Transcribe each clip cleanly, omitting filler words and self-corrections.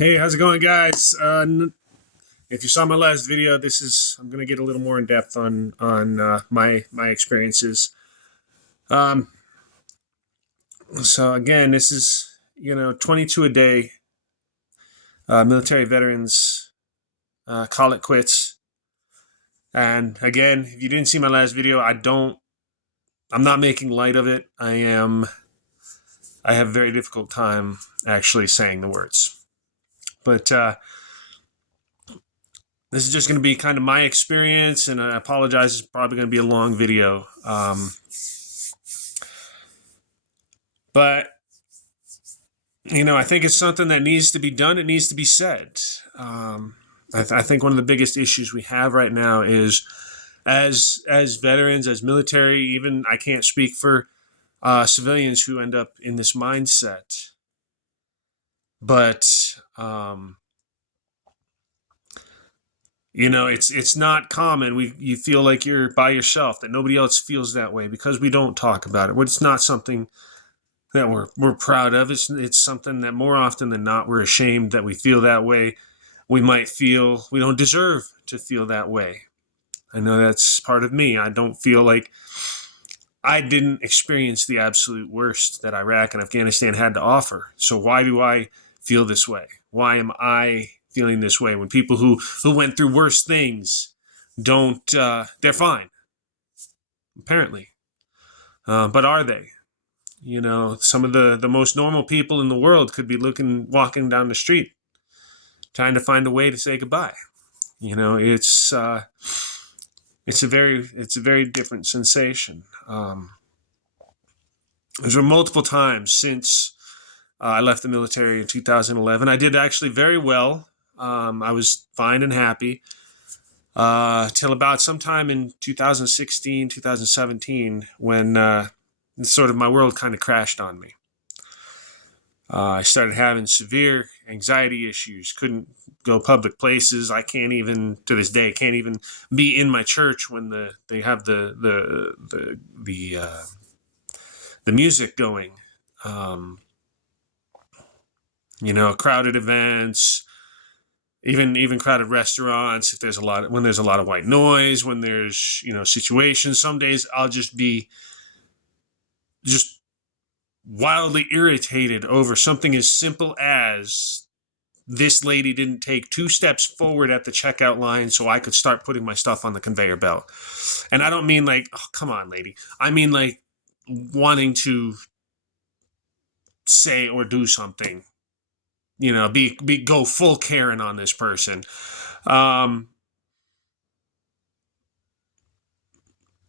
Hey, how's it going, guys? If you saw my last video, I'm gonna get a little more in depth on my experiences. Um, so again, this is 22 a day. Military veterans call it quits. And again, if you didn't see my last video, I'm not making light of it. I have a very difficult time actually saying the words, but this is just going to be kind of my experience, and I apologize. It's probably going to be a long video. But, I think it's something that needs to be done. It needs to be said. I think one of the biggest issues we have right now is as veterans, as military, even I can't speak for civilians who end up in this mindset. But, it's not common. You feel like you're by yourself, that nobody else feels that way because we don't talk about it. It's not something that we're proud of. It's something that more often than not we're ashamed that we feel that way. We might feel we don't deserve to feel that way. I know that's part of me. I don't feel like I didn't experience the absolute worst that Iraq and Afghanistan had to offer. So why do I feel this way? Why am I feeling this way when people who went through worse things don't, they're fine, apparently. But are they? Some of the most normal people in the world could be walking down the street, trying to find a way to say goodbye. It's a very different sensation. There's been multiple times since I left the military in 2011. I did actually very well. I was fine and happy till about sometime in 2016, 2017, when sort of my world kind of crashed on me. I started having severe anxiety issues, couldn't go public places. I can't even, to this day, can't even be in my church when they have the music going. Crowded events, even crowded restaurants. When there's a lot of white noise, when there's situations. Some days I'll just be wildly irritated over something as simple as this lady didn't take 2 steps forward at the checkout line so I could start putting my stuff on the conveyor belt. And I don't mean like, oh, come on, lady. I mean like wanting to say or do something, go full Karen on this person.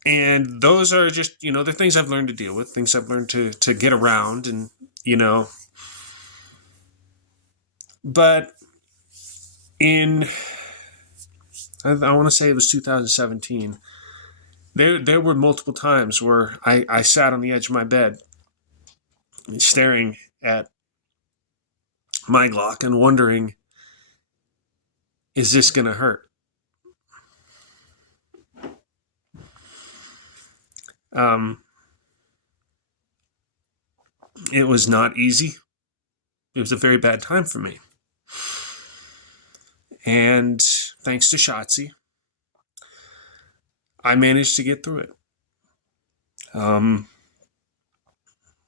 And those are just, the things I've learned to deal with, things I've learned to get around, and, but I want to say it was 2017, there were multiple times where I sat on the edge of my bed staring at my Glock and wondering, is this going to hurt? It was not easy. It was a very bad time for me. And thanks to Shotzi, I managed to get through it.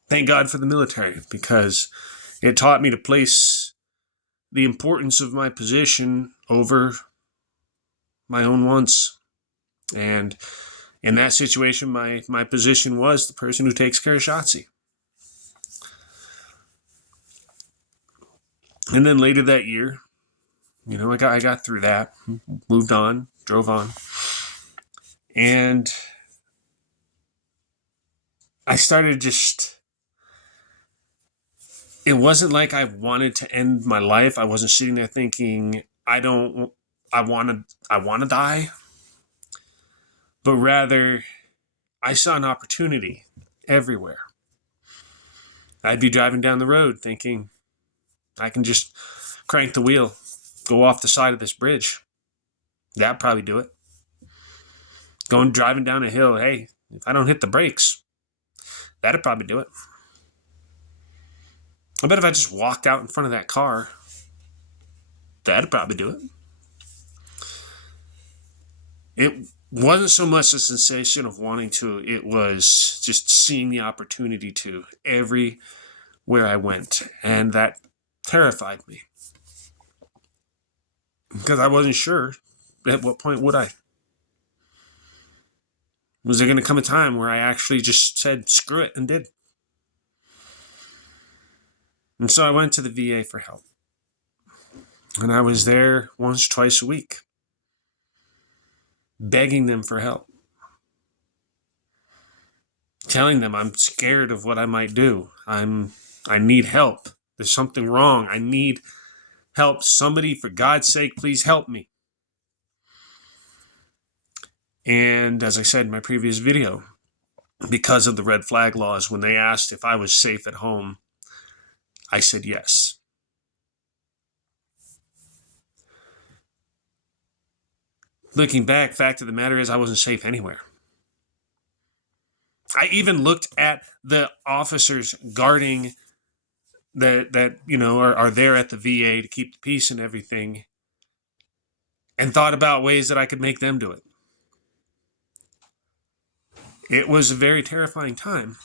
Thank God for the military, because it taught me to place the importance of my position over my own wants. And in that situation, my position was the person who takes care of Shotzi. And then later that year, I got through that, moved on, drove on. And I started it wasn't like I wanted to end my life. I wasn't sitting there thinking, I want to die. But rather, I saw an opportunity everywhere. I'd be driving down the road thinking, I can just crank the wheel, go off the side of this bridge. That'd probably do it. Driving down a hill, hey, if I don't hit the brakes, that'd probably do it. I bet if I just walked out in front of that car, That'd probably do it. It wasn't so much the sensation of wanting to, it was just seeing the opportunity to everywhere I went. And that terrified me because I wasn't sure at what point would I. Was there going to come a time where I actually just said, screw it, and did? And so I went to the VA for help. And I was there once, twice a week, begging them for help. Telling them I'm scared of what I might do. I need help. There's something wrong. I need help. Somebody, for God's sake, please help me. And as I said in my previous video, because of the red flag laws, when they asked if I was safe at home, I said yes. Looking back, fact of the matter is I wasn't safe anywhere. I even looked at the officers guarding that are there at the VA to keep the peace and everything, and thought about ways that I could make them do it. It was a very terrifying time,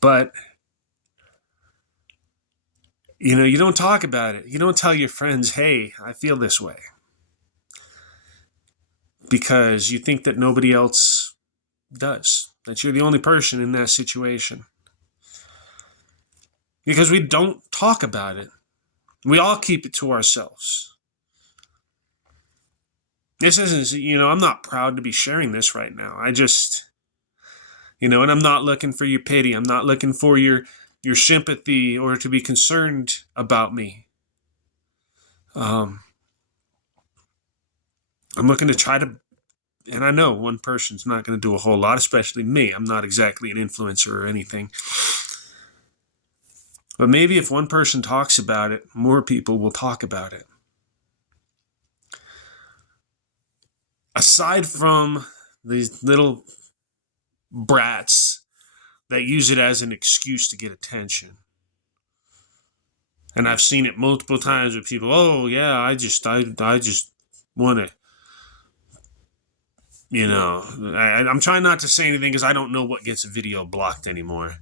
but you don't talk about it. You don't tell your friends, hey, I feel this way, because you think that nobody else does, that you're the only person in that situation. Because we don't talk about it. We all keep it to ourselves. This isn't, I'm not proud to be sharing this right now. I just, and I'm not looking for your pity. I'm not looking for your sympathy or to be concerned about me. I'm looking to try to, and I know one person's not going to do a whole lot, especially me. I'm not exactly an influencer or anything. But maybe if one person talks about it, more people will talk about it. Aside from these little brats that use it as an excuse to get attention. And I've seen it multiple times with people, oh yeah, I just want to, I'm trying not to say anything because I don't know what gets a video blocked anymore.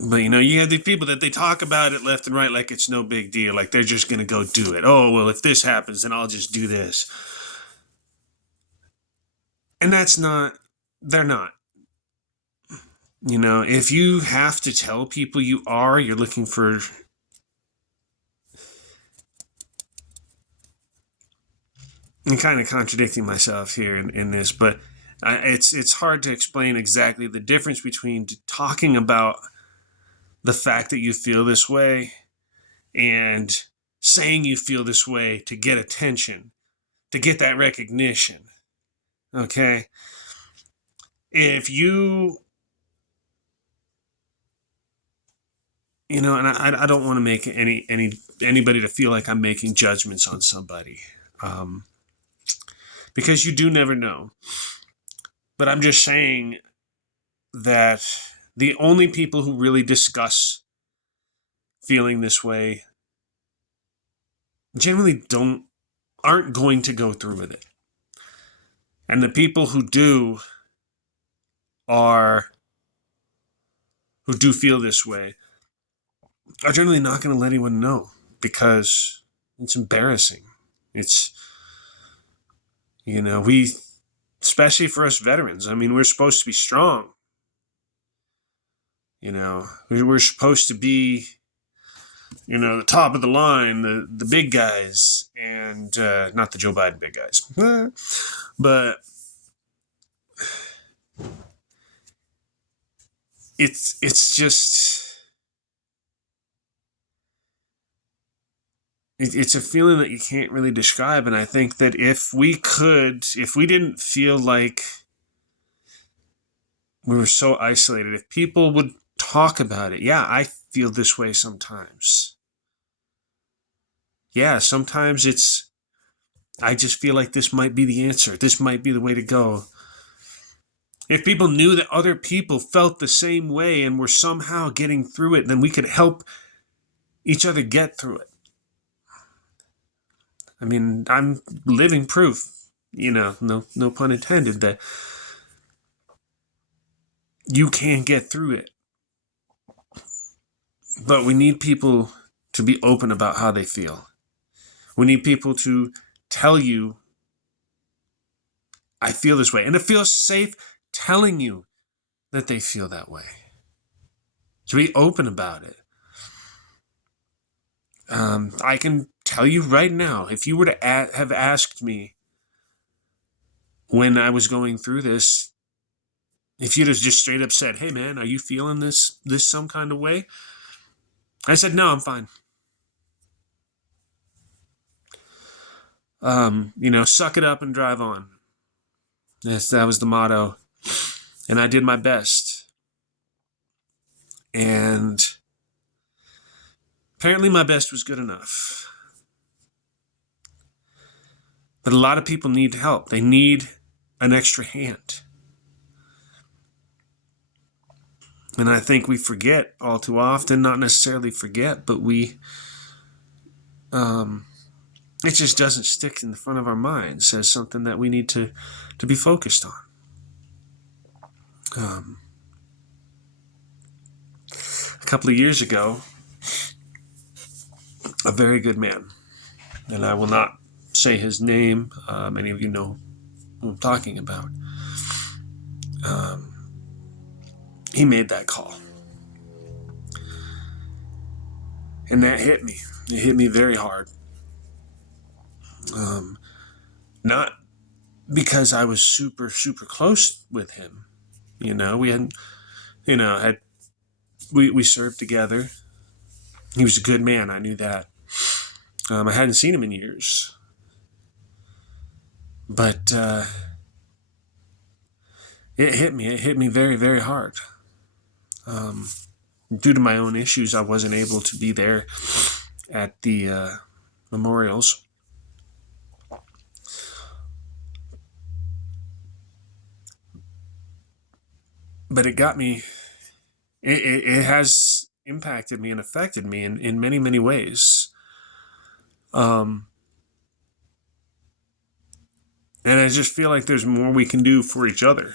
But, you have these people that they talk about it left and right like it's no big deal. Like they're just going to go do it. Oh, well, if this happens, then I'll just do this. And they're not. If you have to tell people you're looking for... I'm kind of contradicting myself here in this, but it's hard to explain exactly the difference between talking about the fact that you feel this way and saying you feel this way to get attention, to get that recognition. Okay? If you, and I don't want to make anybody to feel like I'm making judgments on somebody, because you do never know. But I'm just saying that the only people who really discuss feeling this way generally aren't going to go through with it. And the people who do feel this way are generally not going to let anyone know because it's embarrassing. It's, especially for us veterans, we're supposed to be strong. We're supposed to be, the top of the line, the big guys, and not the Joe Biden big guys. But it's just, it's a feeling that you can't really describe. And I think that if we didn't feel like we were so isolated, if people would talk about it, yeah, I feel this way sometimes. Yeah, sometimes I just feel like this might be the answer. This might be the way to go. If people knew that other people felt the same way and were somehow getting through it, then we could help, each other get through it. I mean, I'm living proof, no pun intended, that you can get through it. But we need people to be open about how they feel. We need people to tell you, I feel this way. And it feels safe telling you that they feel that way. To be open about it. I can tell you right now, if you were to have asked me when I was going through this, if you'd have just straight up said, hey man, are you feeling this some kind of way? I said, no, I'm fine. Suck it up and drive on. Yes, that was the motto. And I did my best. And apparently my best was good enough. But a lot of people need help. They need an extra hand. And I think we forget all too often, not necessarily forget, but it just doesn't stick in the front of our minds as something that we need to be focused on. A couple of years ago, a very good man, and I will not say his name, many of you know who I'm talking about, he made that call. And that hit me. It hit me very hard. Not because I was super, super close with him. We hadn't, we served together. He was a good man. I knew that. I hadn't seen him in years. But it hit me. It hit me very, very hard. Due to my own issues, I wasn't able to be there at the memorials. But it got me, it has impacted me and affected me in many, many ways. And I just feel like there's more we can do for each other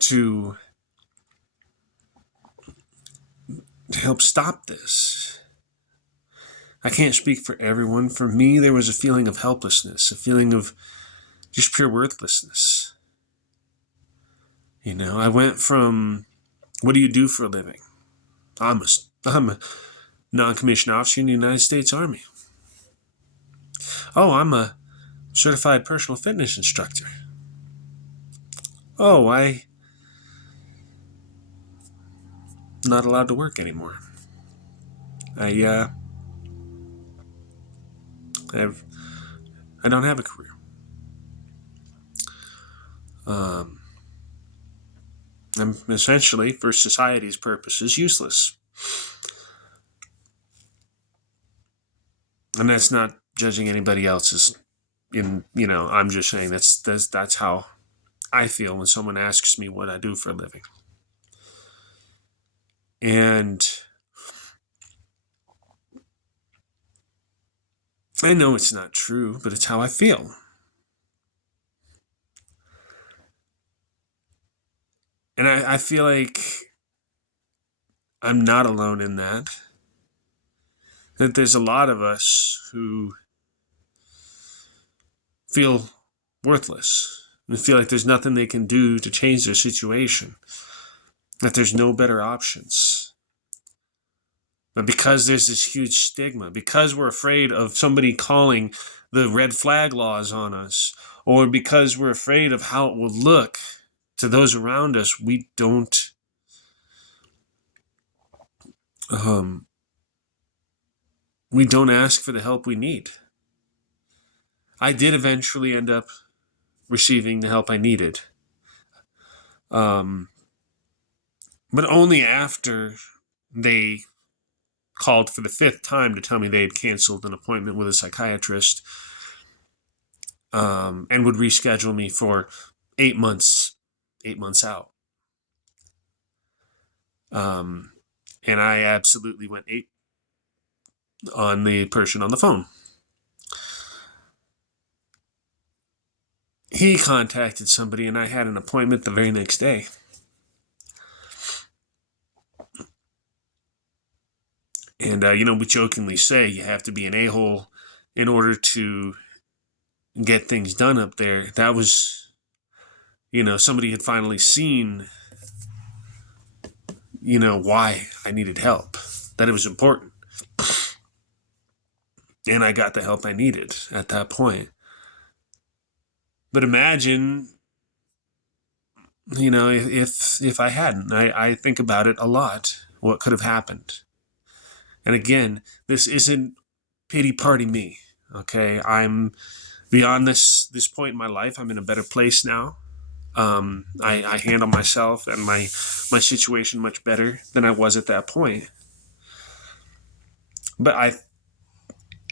to help stop this. I can't speak for everyone. For me, there was a feeling of helplessness, a feeling of just pure worthlessness. I went from, what do you do for a living? I'm a non-commissioned officer in the United States Army. Oh, I'm a certified personal fitness instructor. Oh, I'm not allowed to work anymore. I don't have a career. I'm essentially, for society's purposes, useless. And that's not judging anybody else's. I'm just saying that's how I feel when someone asks me what I do for a living. And I know it's not true, but it's how I feel. And I feel like I'm not alone in that. That there's a lot of us who feel worthless and feel like there's nothing they can do to change their situation. That there's no better options. But because there's this huge stigma, because we're afraid of somebody calling the red flag laws on us, or because we're afraid of how it will look to those around us, we don't ask for the help we need. I did eventually end up receiving the help I needed. But only after they called for the 5th time to tell me they had canceled an appointment with a psychiatrist and would reschedule me for 8 months out. And I absolutely went on the person on the phone. He contacted somebody, and I had an appointment the very next day. And, we jokingly say you have to be an a-hole in order to get things done up there. That was, somebody had finally seen, why I needed help, that it was important. And I got the help I needed at that point. But imagine, if I hadn't. I think about it a lot, what could have happened. And again, this isn't pity party me, okay? I'm beyond this point in my life. I'm in a better place now. I handle myself and my situation much better than I was at that point.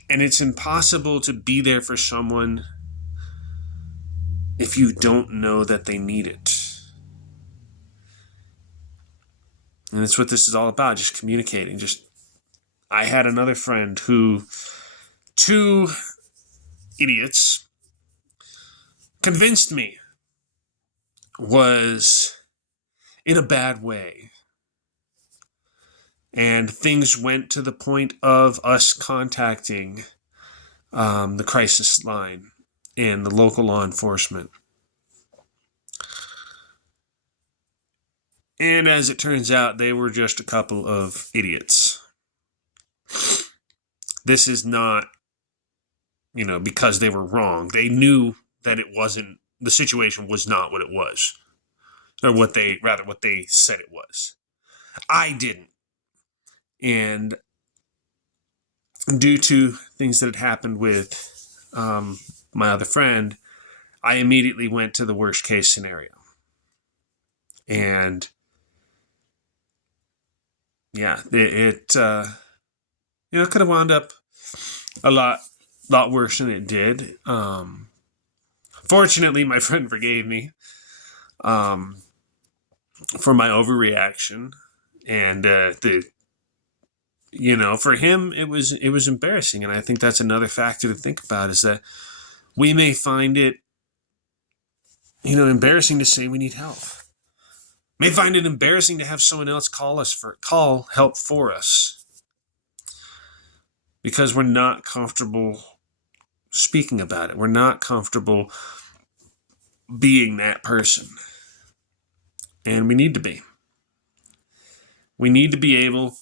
And it's impossible to be there for someone if you don't know that they need it. And that's what this is all about, just communicating. I had another friend who, two idiots convinced me was in a bad way. And things went to the point of us contacting the crisis line and the local law enforcement. And as it turns out, they were just a couple of idiots. This is not, because they were wrong. They knew that the situation was not what it was. Or what they said it was. I didn't. And due to things that had happened with my other friend, I immediately went to the worst case scenario. And yeah, it could have wound up a lot worse than it did. Fortunately, my friend forgave me for my overreaction, and for him it was embarrassing. And I think that's another factor to think about, is that we may find it embarrassing to say we need help. May find it embarrassing to have someone else call help for us, because we're not comfortable speaking about it. We're not comfortable being that person. And we need to be. We need to be able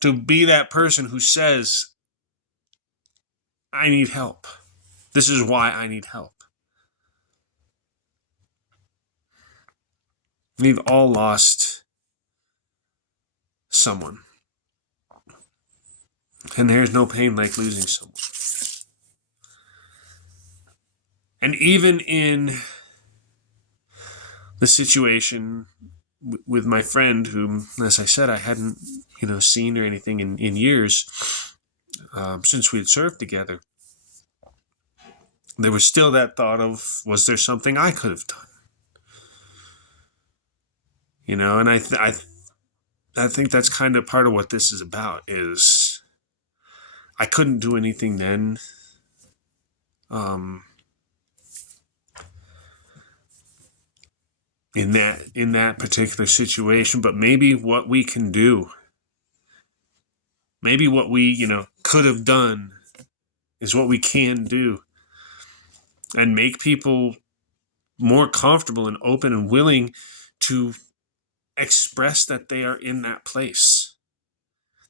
to be that person who says, I need help. This is why I need help. We've all lost someone. And there's no pain like losing someone. And even in the situation with my friend, whom, as I said, I hadn't, seen or anything in years since we had served together, there was still that thought of, was there something I could have done? And I think that's kind of part of what this is about, is I couldn't do anything then. In that particular situation, but maybe what we can do, maybe what we, could have done, is what we can do, and make people more comfortable and open and willing to express that they are in that place,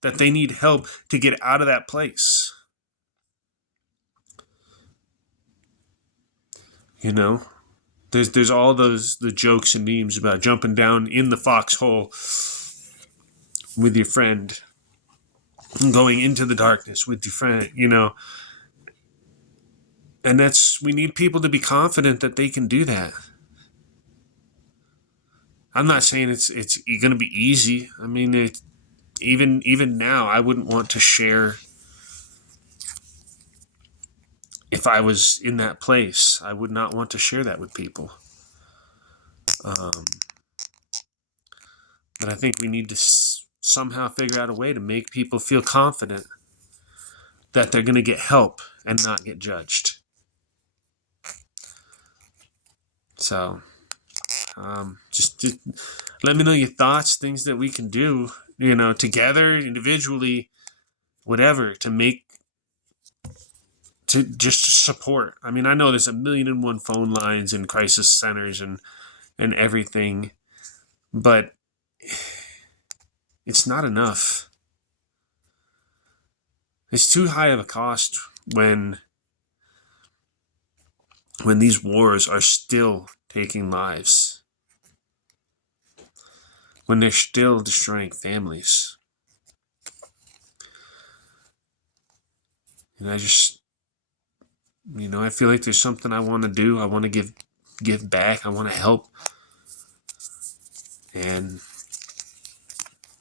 that they need help to get out of that place. There's all the jokes and memes about jumping down in the foxhole with your friend, and going into the darkness with your friend, And we need people to be confident that they can do that. I'm not saying it's going to be easy. I mean, even now, I wouldn't want to share. If I was in that place, I would not want to share that with people. But I think we need to somehow figure out a way to make people feel confident that they're going to get help and not get judged. So just let me know your thoughts, things that we can do, together, individually, whatever, to just support. I mean, I know there's 1,000,001 phone lines and crisis centers and everything, but it's not enough. It's too high of a cost when these wars are still taking lives, when they're still destroying families. And I just, I feel like there's something I want to do. I want to give back. I want to help. And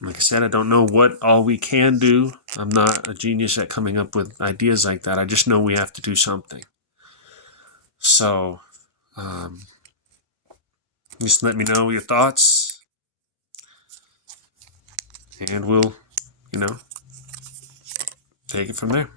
like I said, I don't know what all we can do. I'm not a genius at coming up with ideas like that. I just know we have to do something. So, just let me know your thoughts. And we'll, take it from there.